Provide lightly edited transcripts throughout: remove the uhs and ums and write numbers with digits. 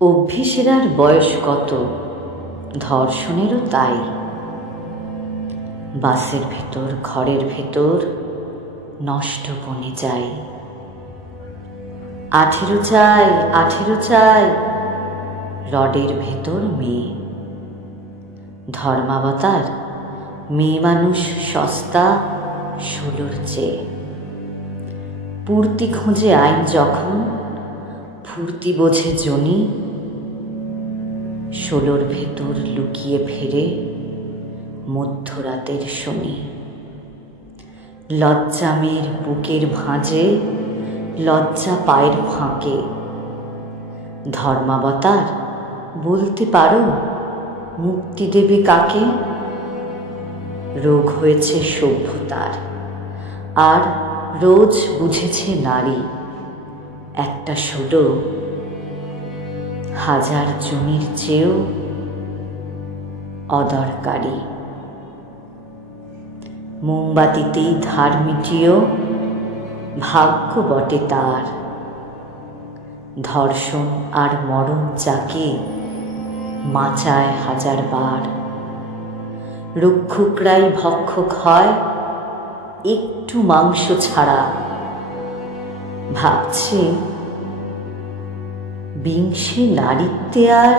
অভ্যেসের আর বয়স কত, ধর্ষণেরও তাই। বাসের ভেতর, ঘরের ভেতর নষ্ট বনে যাই। 18 চাই, 18 চাই, রডের ভেতর মেয়ে। ধর্মাবতার মেয়ে মানুষ সস্তা 16 চেয়ে। পূর্তি খোঁজে আইন যখন, ফুর্তি বোঝে জনি। 16 ভেতর লুকিয়ে ফেরে মধ্যরাতের শনি। লজ্জা মেয়ের বুকের ভাঁজে, লজ্জা পায়ের ফাঁকে। ধর্মাবতার বলতে পারো মুক্তি দেবে কাকে? রোগ হয়েছে সভ্যতার, আর রোজ বুঝেছে নারী একটা 16 হাজার জমির চেয়েও অদরকারি। মোমবাতিতেই ধার মিটিয়েও ভাগ্য বটে তার। ধর্ষণ আর মরণ যাকে মাচায় 1000 বার। রক্ষকরাই ভক্ষক হয় একটু মাংস ছাড়া। ভাবছে বিংশে নারীত্বে আর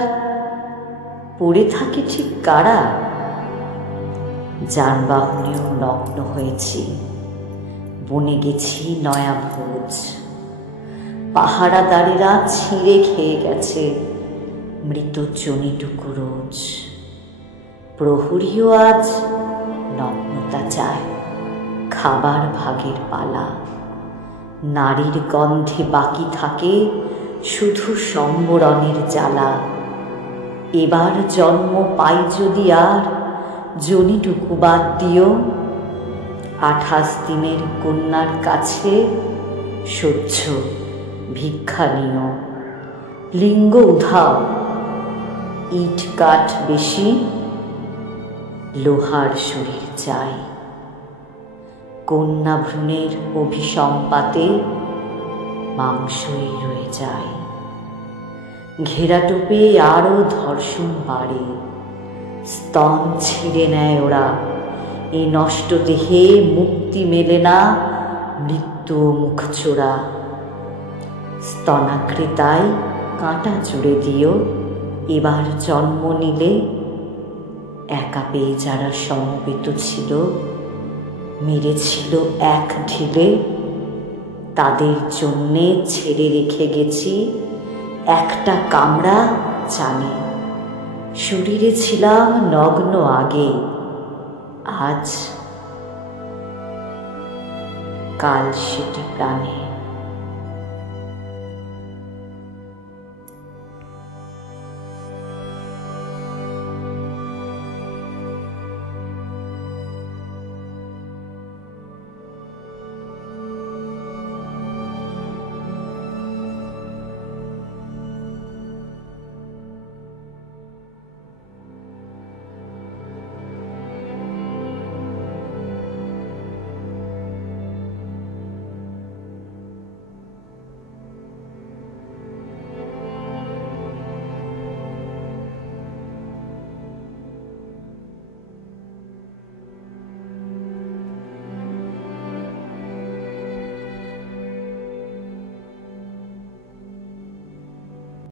পড়ে থাকে ঠিক কারা? যানবাহনেও নগ্ন হয়েছি, বনে গেছি নয়া ভোজ। পাহারাদারেরা ছিঁড়ে খেয়ে গেছে মৃত জনিটুকু রোজ। প্রহরীও আজ নগ্নতা চায়, খাবার ভাগের পালা। নারীর গন্ধে বাকি থাকে শুধু সম্বরণের জ্বালা। এবার জন্ম পাই যদি আর জনিটুকু বাদ দিও। 28 দিনের কন্যার কাছে সহ্য ভিক্ষা নিও। লিঙ্গ উধাও, ইট কাঠ বেশি, লোহার শরীর চাই। কন্যা ভ্রূণের অভিসম্পাতে মাংসই রয়ে যায়। ঘেরাটোপে আরও ধর্ষণ বাড়ে, স্তন ছিঁড়ে নেয় ওরা। এ নষ্ট দেহে মুক্তি মেলে না, মৃত্যু মুখচোরা। স্তনাকৃতায় কাঁটা জুড়ে দিও এবার জন্ম নিলে। একা পেয়ে যারা সমবেত ছিল, মেরেছিল এক ঢিলে। তাদের জন্যে ছেড়ে রেখে গেছি একটা কামড়া চানে। শরীরে ছিলাম নগ্ন আগে, আজ কাল সেটি প্রাণে।